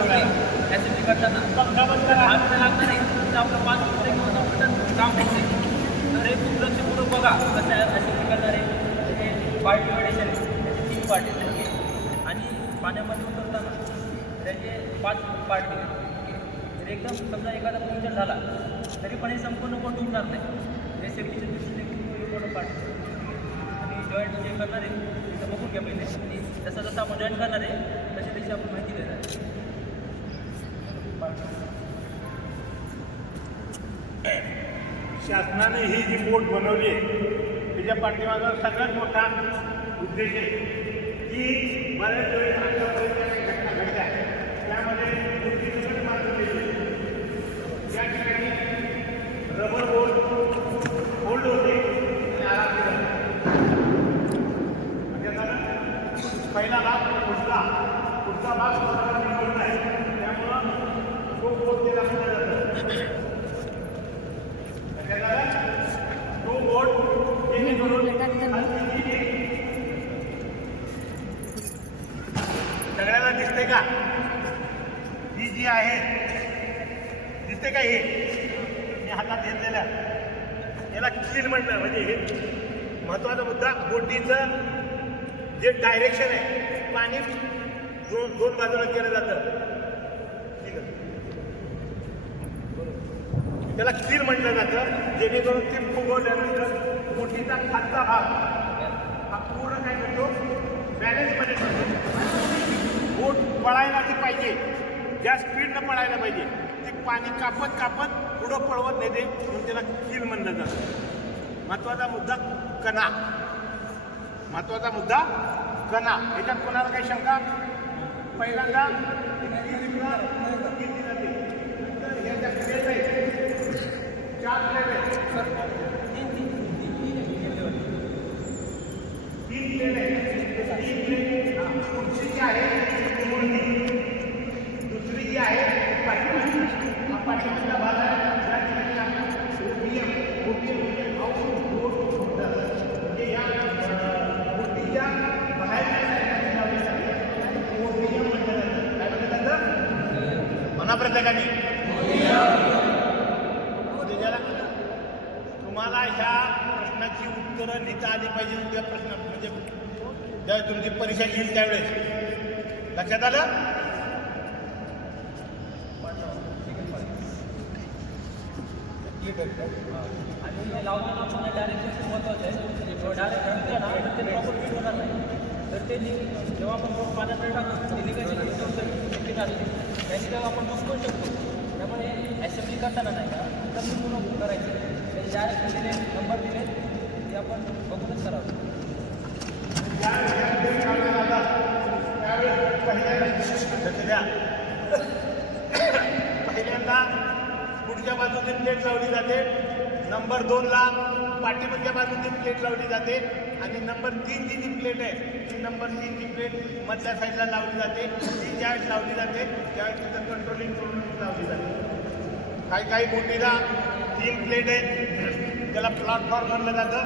लागते ॲसिडिटी करताना दहा मिनिटं लागणार नाही तर आपलं पाच मिनिटं किंवा दहा मिनिटात काम होते तर हे खूप लक्षपूर्वक बघा. कसं ॲसिडिटी करणार आहे. हे पार्टी वेळेशन त्याचे तीन पार्ट आहेत आणि पाण्यामध्ये उतरताना त्याचे पाच पार्ट आहेत तर एकदम समजा एखादा पंक्चर झाला तरी पण हे संपूर्ण कोण डुबणार नाही. हे सेफ्टीच्या दृष्टीने खूप इम्पॉर्टंट पार्ट आणि जॉईंट जे करणार आहे तिथं बघून घ्या पहिले. आणि जसं जसं आपण जॉईन करणार आहे तशी तशी आपण माहिती देणार शासनाने ही जी बोट बनवली आहे त्याच्या पाठीमागं सगळ्यात मोठा उद्देश आहे की बऱ्याच वेळेस आतापर्यंत घटना घडल्या. त्यामध्ये त्या ठिकाणी रबर बोट होल्ड होते त्याचा पहिला भाग पुढचा पुढचा भाग स्वतःला निवडला आहे. तो तो सगळ्याला दिसते का? ही जी आहे दिसते का हे? मी हातात घेतलेल्या. याला क्लीन म्हणणं म्हणजे हे महत्त्वाचा मुद्दा बोटीचं जे डायरेक्शन आहे पाणी दोन दोन बाजूला केलं जातं ठीक आहे त्याला खीर म्हटलं जातं जेणेकरून ती फुगवल्यानंतर बोटीचा खालचा भाग हा पूर्ण काय करतो? बॅलेन्समध्ये ठेवतो. बोट पळायला जी पाहिजे. ज्या स्पीडनं पळायला पाहिजे ती पाणी कापत कापत पुढं पळवत नाही ते म्हणून त्याला खीर म्हणलं जातं. महत्त्वाचा मुद्दा कणा. महत्त्वाचा मुद्दा कणा. याच्यात कोणाला काही शंका? पहिल्यांदा किती जाते नंतर याच्या प्लेट आहे चार प्लेट आहे तीन प्लेट आहे तीन प्लेट पुढची जी आहे ती मुरली दुसरी जी आहे ती पाठीमागची. हा पाठीमागचा भाग आहे ज्या ठिकाणी आपण ओपीएम ओपीएम म्हणजे आउट बोट म्हणतात म्हणजे या अं, बोटीच्या बाहेरच्या साईडला लावण्यासाठी ओपीएम म्हटलं जातं काय म्हटलं जातं म्हणा प्रत्येकाने तुम्हाला ह्या प्रश्नाची उत्तरं लिहिता आली पाहिजे त्या प्रश्न म्हणजे ज्यावेळेस तुमची परीक्षा येईल त्यावेळेस. लक्षात आलं? आणि हे लावताना आपल्याला डायरेक्शन खूप महत्त्वाचं आहे. डायरेक्ट घडते ना तर ते प्रॉपर फिट होणार नाही तर ते नि- जेव्हा आपण बोट पाण्यात टाकतो ते निघायची सेफ्टी आपण त्याची करू आपण शकतो. त्यामुळे असेंब्ली करताना नाही का कमी पूर्ण करायची. त्याचे डायरेक्ट दिले नंबर दिले ते आपण बघूनच करावं. लक्ष द्या पहिल्यांदा पुढच्या बाजूने प्लेट लावली जाते. नंबर दोनला पाठीमागच्या बाजूने प्लेट लावली जाते आणि नंबर तीन जी जी प्लेट आहे ती नंबर तीन जी प्लेट मधल्या साईडला लावली जाते. ती ज्यावेळेस लावली जाते त्यावेळेस तिथं कंट्रोलिंग करून लावली जाते. काही काही बोटीला तीन प्लेट आहे त्याला प्लॅटफॉर्म म्हणलं जातं.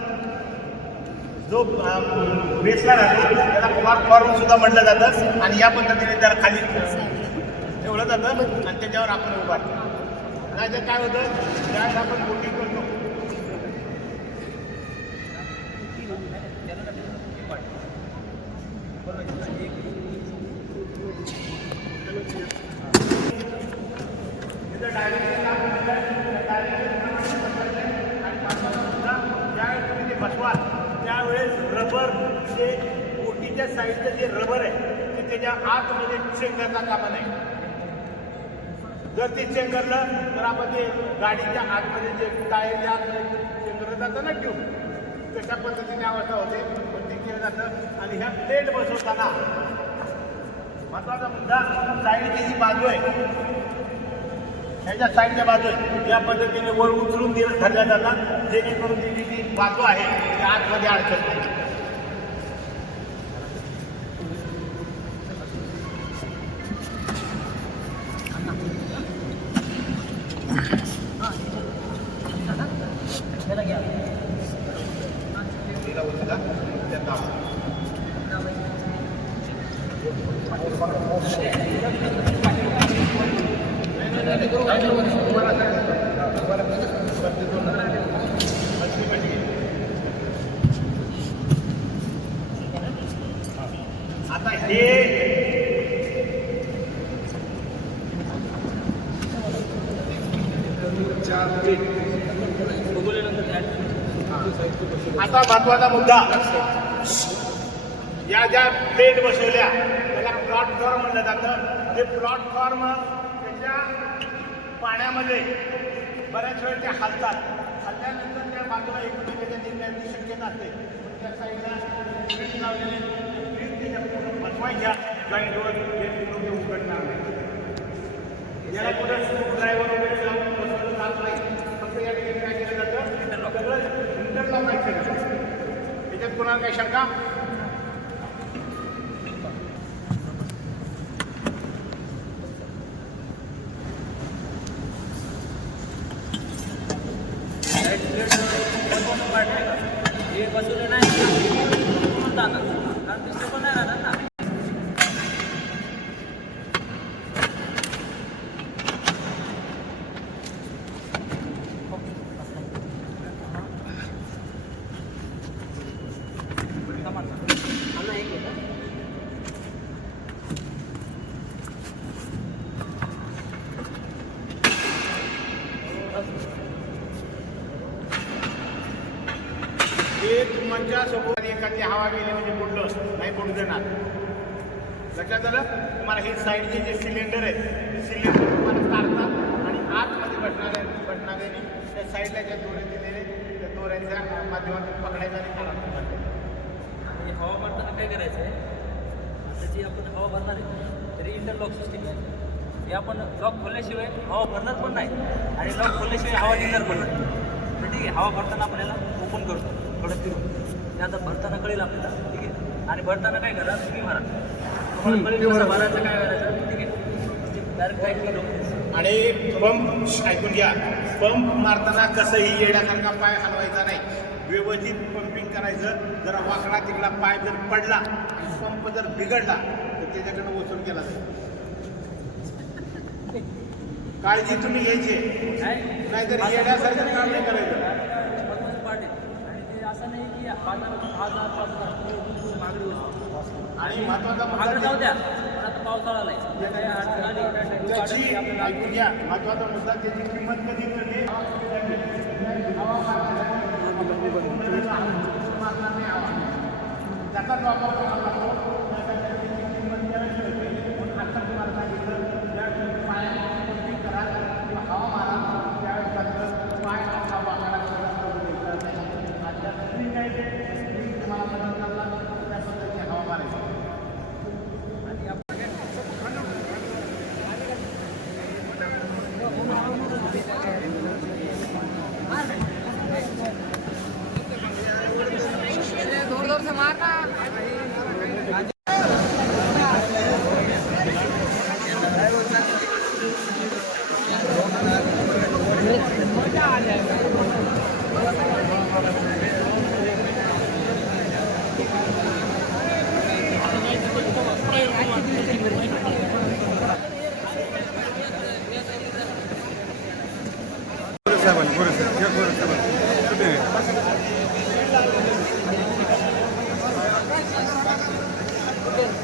जो बेसला राहतो त्याला प्लॅटफॉर्म सुद्धा म्हटलं जातं आणि या पद्धतीने त्याला खाली ठेवलं जातं आणि त्याच्यावर आपण उभारतो नाहीतर काय होतं? ज्यावेळेस आपण बोटी करतो तिथं डायरेक्शन आपण ज्यावेळेस तुम्ही ते बसवाल त्यावेळेस रबर जे बोटीच्या साईडचं जे रबर आहे ते त्याच्या आतमध्ये चेंगरता कामा नाही जर ते चेंगरलं तर आपण ते गाडीच्या आतमध्ये जे टायरच्या आतमध्ये चेंगरलं जातं ना ट्यूब तशा पद्धतीने अवस्था होते पण ते केलं जातं आणि ह्या प्लेट बसवताना महत्त्वाचा मुद्दा साईडची जी बाजू आहे ह्याच्या साईडच्या बाजू या पद्धतीने वर उचलून दिलं धरल्या जातात. जेणेकरून ती जी बाजू आहे. ती आतमध्ये अडचण नाही त्याला घ्या तिला उचला त्या दाबा. पाठीमागे तीन चार तीन बघूल्यानंतर ॲड आता महत्त्वाचा मुद्दा. या ज्या प्लेट बसवल्या त्याला प्लॉटफॉर्म म्हणलं जातं ते प्लॉटफॉर्म त्याच्या पाण्यामध्ये बऱ्याच वेळ ते हलतात. हलल्यानंतर त्या बाजूला एकमेकांच्या निर्णयाची शक्यता असते. त्या साईडला प्लेट लावलेले प्लेट त्याच्या पूर्ण बसवायच्या जॉईंटवर हे ते उघडणार नाही याला कुठं स्क्रू ड्रायव्हर वगैरे लावून बसवलं जात नाही. फक्त या ठिकाणी काय केलं जातं? सगळं इंटरलॉक नाही केलं त्याच्यात कोणाला काही शंका? हे बसवले नाही जाणार कारण ते स्टेबल नाही राहणार ना हे तुमच्या सोबत हवा गेली म्हणजे बुडलं. नाही बुडू देणार लक्षात झालं? तुम्हाला हे साईडचे जे सिलेंडर आहेत सिलेंडर तुम्हाला काढतात आणि आतमध्ये बसणाऱ्या बटणारे त्या साईडला ज्या दोऱ्या दिलेले त्या दोऱ्यांच्या माध्यमातून पकडायचं आणि काढायचं आणि हवा भरताना काय करायचं आहे त्याची आपण हवा भरणार आहे तरी इंटरलॉक सिस्टीम आहे. हे आपण लॉक खोलल्याशिवाय हवा भरणार पण नाही आणि लॉक खोलल्याशिवाय हवा निघणार पण नाही. ठीक आहे हवा भरताना आपल्याला ओपन करतो थोडं फिरून आता भरताना कळेल आपल्याला. ठीक आहे? आणि भरताना काय करा? तुम्ही भरा. तुम्हाला कळेल कसं भरायचं काय करायचं ठीक आहे? डायरेक्ट काय केलं आणि पंप ऐकून घ्या. पंप मारताना कसंही येण्यासारखा पाय हलवायचा नाही. व्यवस्थित पंपिंग करायचं. जरा वाकडा तिकडा पाय जर पडला आणि पंप जर बिघडला तर त्याच्याकडनं वसूल केला जाईल. काळजी तुम्ही घ्यायची. नाहीतर येण्यासारखं काम नाही करायचं पन्नास पार्टी आणि ते असं नाही की बाजारात मागणी होती. आणि महत्त्वाचा मागं जाऊ द्या. पण आता पावसाळा जे काही अडचण त्याची ऐकून घ्या. महत्त्वाचा मुद्दा त्याची किंमत कधी कळली त्याचाच वापर करावा लागतो त्यासाठी त्याची किंमत त्यावेळेस कळते. म्हणून आता तुम्हाला सांगितलं ज्यावेळेस पाय पंपिंग करा किंवा हवा मारा त्यावेळेस मात्र पाय असा वाकडा करा करू द्यायचा नाही. आणि ज्या स्प्रिंग आहे ते स्प्रिंग तुम्हाला मदत करतात त्या पद्धतीने हवा मारायची जोर जोर से मारना साहेबांनी बरं साहेब या बरं साहेबांनी कुठे आहे?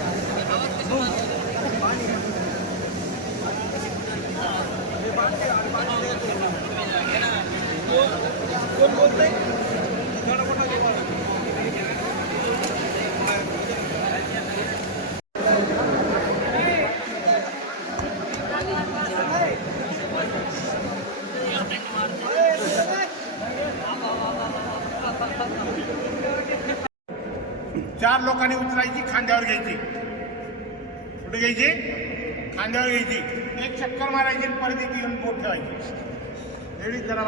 चार लोकांनी उचलायची खांद्यावर घ्यायची. कुठे घ्यायची? खांद्यावर घ्यायची. एक चक्कर मारायची आणि परत येऊन पोट ठेवायची. एवढीच जरा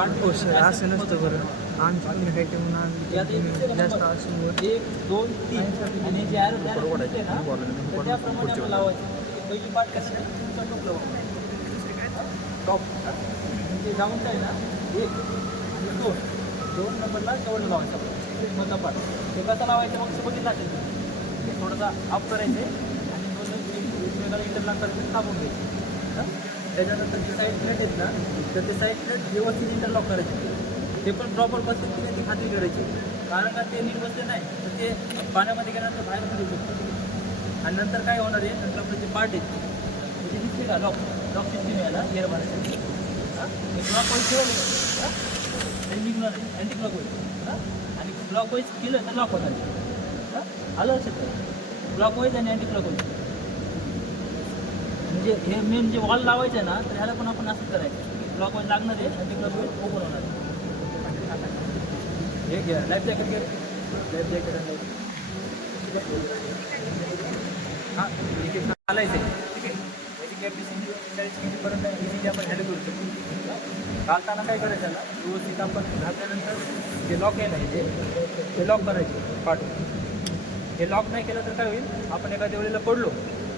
हो सर असं नसतं बरं. आमची कम्युनिकेट म्हणून आम्ही जास्त असून एक दोन तीन. आणि जे लावायचं. पहिली पाठ कशी टोप म्हणजे जाऊन आहे ना एक दोन. दोन नंबरला शेवट लावायचा मधला पाठ. ते कसं लावायचं मग बघितलं असेल थोडंसा अप करायचे आणि दोन इंटरलॉक करायचं थांबून घ्यायचे? त्याच्यानंतर जे साईड प्लेट आहेत ना तर ते साईड प्लेट व्यवस्थित इंटरलॉक करायचे. ते पण प्रॉपर बसते की नाही ती खात्री करायची. कारण का ते नीट बसले नाही तर ते पाण्यामध्ये गेल्यानंतर बाहेर पण येऊ शकतो. आणि नंतर काय होणार आहे नंतर आपलं जे पार्ट आहेत म्हणजे दिसते का? लॉक लॉक सिस्टीम यायला एअर मारायचं ब्लॉक वाईज ठेवलं ते निघणार आहे अँटी क्लॉक वाईज आणि ब्लॉक वाईज केलं तर लॉक होणार हां? आलं लक्षात? ब्लॉक वाईज आणि अँटी क्लॉक वाईज म्हणजे हे मेन जे वॉल लावायचं आहे ना तर ह्याला पण आपण असंच करायचं. ब्लॉक वाईज लागणार आहे आणि तिकडं वाईज ओपन होणार आहे. हे घ्या लाईफ जॅकेट घ्या. लाईफ जॅकेट आणि हां इथे चालायचं आहे ठीक आहे चाळीस कितीपर्यंत इझिली आपण हँडल करू शकतो. घालताना काय करायचं ना व्यवस्थित आपण घातल्यानंतर जे लॉक आहे ना हे ते लॉक करायचे. पाठ हे लॉक नाही केलं तर काय होईल? आपण एखाद्या वेळेला पडलो.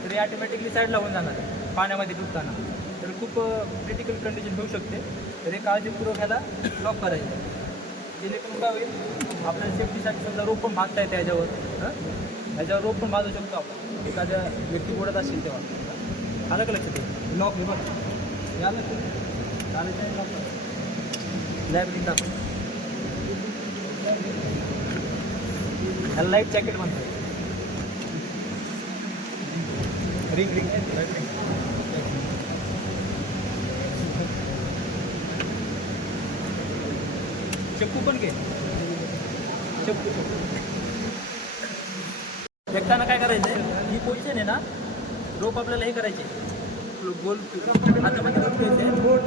तरी ऑटोमॅटिकली साईडला होऊन जाणार आहे पाण्यामध्ये डुबताना. तर खूप क्रिटिकल कंडिशन होऊ शकते. तर हे काळजीपूर्वक ह्याला लॉक करायचं. जेणेकरून काय होईल आपल्याला सेफ्टीसाठी समजा रोप पण बांधता येते ह्याच्यावर हं? ह्याच्यावर रोप पण बांधू शकतो आपण. एखाद्या व्यक्ती बुडत असेल तेव्हा. आलं का लक्षात? लॉक हे बघ. आलं चालेल लॉक लॅब दाखव. ह्याला लाइट जॅकेट म्हणतात. रिंग रिंग चक्कू पण घे. चक्कू चक्कू फेकताना काय करायचं ही पोझिशन आहे ना रोप आपल्याला हे करायचे. गोल हातामध्ये रोप घ्यायचे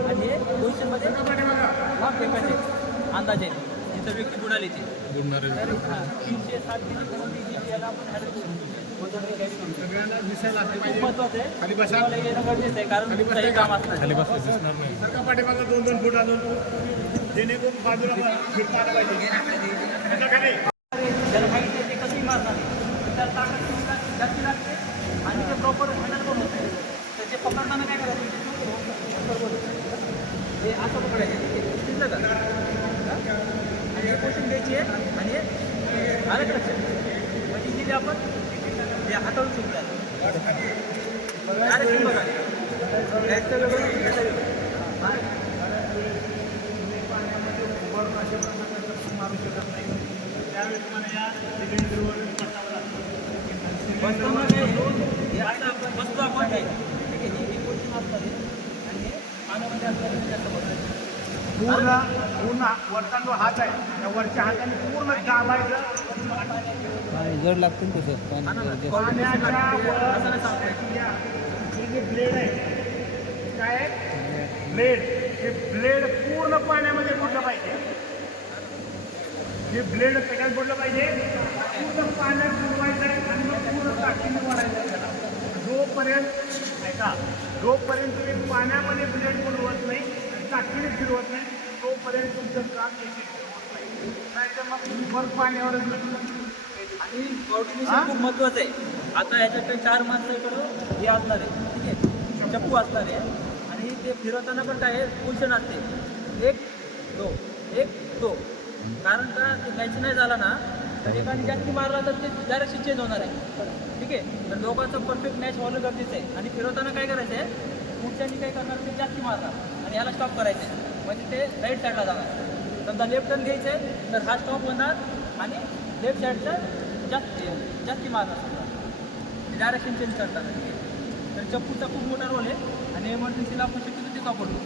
आणि हे पोझिशनमध्ये लांब फेकायचे. अंदाजे. जिथं व्यक्ती बुडाली ती. बुडणारे हा, तीनशे कोणती जी याला आपण हॅडल सगळ्यांना दिसायला लागले पाहिजे महत्वाचं आहे खाली बसा. तुम्हाला येणं गरजेचं आहे कारण तुमचं हे काम असतं खाली बसले दिसणार नाही पाठीमागं दोन दोन फूट आणून जेणेकरून बाजूला फिरता आलं पाहिजे असं का नाही ज्याला माहिती आहे ते कसंही मारणार नाही. तर त्याला ताकद खूप लाग- जास्ती लागते आणि ते प्रॉपर हँडल पण होते तर ते पकडताना काय करायचं हे असं पकडायचं ठीक आहे दिसलं का हा? आणि हे पोषण घ्यायची आहे आणि हे आलं का लक्षात म्हणजे इझिली आपण हे हाताळू शकतो डायरेक्ट बघा याचं वेगळं, याचं वेगळं. हा. उभारून अशा प्रकारचा चप्पू मारू शकत नाही त्यावेळेस तुम्हाला या सिलेंडरवर बसावं लागतं बसताना काय आहे, हे असं आपण बसतो आपण काय ठीक आहे ही- ही पोझिशन असतात हे. आणि हे पाण्यामध्ये असल्याने जास्त बसायचं. पूर्ण पूर्ण वरचा जो हात आहे. त्या वरच्या हाताने पूर्ण दाबायचं. जड लागतं तसं. पाण्याच्या हे जे ब्लेड आहे काय ब्लेड हे. ब्लेड पूर्ण पाण्यामध्ये बुडलं पाहिजे. हे ब्लेड कशात बुडलं पाहिजे? पूर्ण पाण्यात बुडवायचं आहे आणि पूर्ण आहे त्याला. जोपर्यंत ऐका जोपर्यंत तुम्ही पाण्यामध्ये ब्लेड बुडवत नाही टाकीने फिरवत नाही तोपर्यंत तुमचं काम यशस्वी होत नाही. नाहीतर मग वर पाण्यावरच आणि कोऑर्डिनेशन खूप महत्वाचं आहे. आता याच्याकडे चार माणसं हे असणार आहे. ठीक आहे? चप्पू असणार आहे. आणि ते फिरवताना पण काय आहे? पोझिशन असते. एक दो. एक दो. कारण का? ते मॅच नाही झाला ना तर एकाने जास्ती मारला तर ते डायरेक्शन चेंज होणार आहे. ठीक आहे? तर दोघांचं परफेक्ट मॅच होणं गरजेचं आहे. आणि फिरवताना काय करायचं आहे पुढच्यानी काय करणार? ते जास्ती मारणार. आणि याला स्टॉप करायचं आहे म्हणजे ते राईट साईडला जाणार. समजा लेफ्ट टर्न घ्यायचं आहे तर हा स्टॉप होणार आणि लेफ्ट साईडचं जास्त जास्ती मारणार समजा डायरेक्शन चेंज करतात तर चप्पूचा खूप मोठा रोल आहे आणि एमर्जन्सीला आपण शक्यतो तेच वापरतो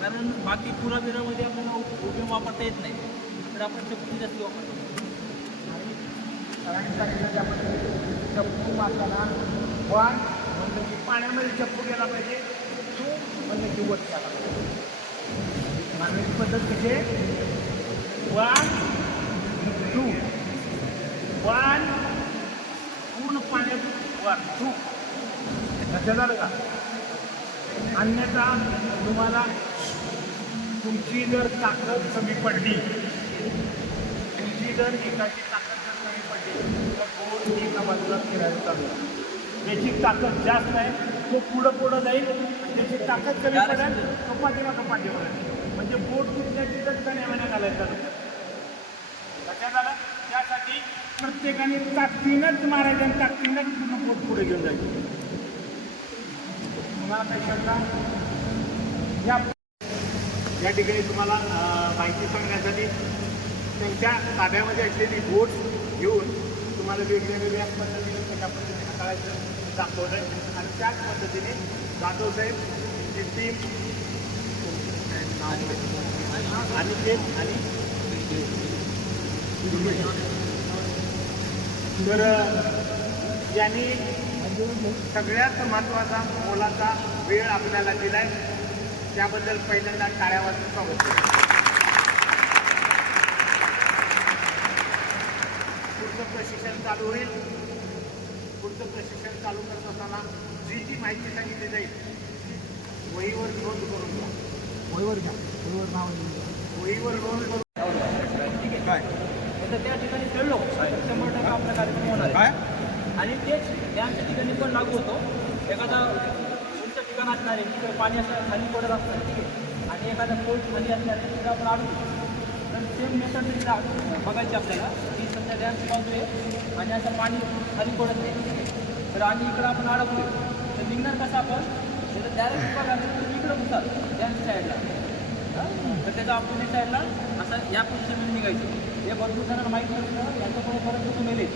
कारण बाकी पुरा बिरामध्ये आपल्याला उपयोग वापरता येत नाही. तर आपण चप्पू जास्त वापरतो. सरांनी सांगितलं आपण चप्पू मारताना वन म्हणजे की पाण्यामध्ये चप्पू गेला पाहिजे टू म्हणजे की वट गेला पाहिजे. मारण्याची पद्धत कशी आहे? वन टू वन पूर्ण पाण्यात वन टू लक्षात झालं का? अन्यथा तुम्हाला तुमची जर ताकद कमी पडली तुमची जर एकाची ताकद जर कमी पडली तर बोट एका बाजूला फिरायला चालू. ज्याची ताकद जास्त आहे तो पुढं पुढं जाईल. त्याची ताकद कमी पडेल तो पाठीमागं पाठीमागं म्हणजे बोट फिरण्याची तर कण्यामान्या घालायचं लक्षात आलं त्यासाठी प्रत्येकाने ताकदीनंच मारायचं आणि ताकदीनंच पूर्ण बोट पुढे घेऊन जायचं. तुम्हाला काही शंका? या या ठिकाणी तुम्हाला माहिती सांगण्यासाठी त्यांच्या ताब्यामध्ये असलेली बोट घेऊन तुम्हाला वेगळ्या वेगळ्या पद्धतीने कशा पद्धतीने हाताळायचं दाखवलं आहे आणि त्याच पद्धतीने जाधव साहेब ती टीम आणि ते आणि तर यांनी सगळ्यात महत्त्वाचा मोलाचा वेळ आपल्याला दिलाय. त्याबद्दल पहिल्यांदा टाळ्या वाजून स्वागत पुढचं प्रशिक्षण चालू होईल. पुढचं प्रशिक्षण चालू करत असताना जी जी माहिती सांगितली जाईल वहीवर नोंद करून घ्या. वहीवर घ्या. वहीवर नाव ठीक आहे. काय? तर त्या ठिकाणी खेळलो. शंभर टक्के आपला कार्यक्रम होणार आहे. काय? आणि तेच हे आमच्या ठिकाणी पण लागू होतो. एखादा उंच ठिकाण असणार आहे तिकडे पाणी असणार खाली पडत असणार ठीक आहे. आणि एखादा पोल खाली असणार आहे तिकडे आपण आडू तर सेम मेथड बघायची आपल्याला. की सध्या डॅमची बाजू आहे आणि असं पाणी खाली पडत नाही तर आणि इकडं आपण अडकलो तर निघणार कसं आपण? त्याचं डायरेक्ट बघायचं तुम्ही इकडं घुसाल या साईडला तर त्याच्या ऑपोजिट साईडला असं या पोझिशनमध्ये निघायचं. हे भरपूर जणांना माहीत नसतं यांच्यामुळे परत तुम्ही मेले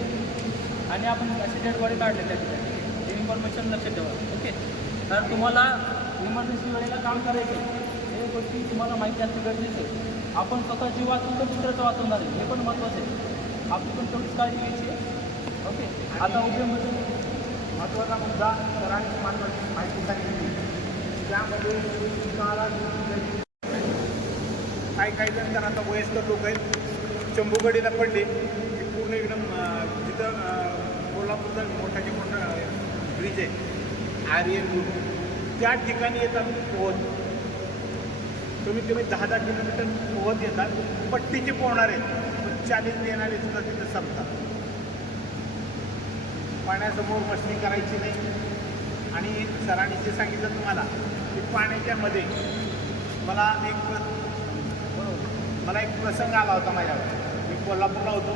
आणि आपण असे डेड बॉडी काढले त्या ठिकाणी. स्विमिंग इन्फॉर्मेशन लक्षात ठेवा. ओके तर तुम्हाला इमर्जन्सी वेळेला काम करायचं हे गोष्टी तुम्हाला माहिती असणं गरजेचं आहे. आपण स्वतः जीव वाचून तर दुसऱ्याचं वाचवणार आहे. हे पण महत्त्वाचं आहे. आपण पण तेवढीच काळजी घ्यायची ओके आता उद्यामध्ये म्हणजे- महत्त्वाचा मुद्दा सरांची महत्त्वाची माहिती सांगितली. त्यामध्ये तुम्हाला काही काही जण तर आता वयस्कर लोक आहेत. चंबूगडीला पडले. की पूर्ण एकदम जिथं कोल्हापूरचा मोठाचे मोठा ब्रिज आहे आर्यन त्या ठिकाणी येतात पोहत. कमीत कमी दहा दहा किलोमीटर पोहत येतात. पट्टीचे पोहणारे चालीस येणारे सुद्धा तिथं संपतात. पाण्यासमोर मस्ती करायची नाही. आणि सरांनी जे सांगितलं तुम्हाला पाण्याच्या मध्ये मला एक मला एक प्रसंग आला होता माझ्यावर. मी कोल्हापूरला होतो.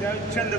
त्या छंद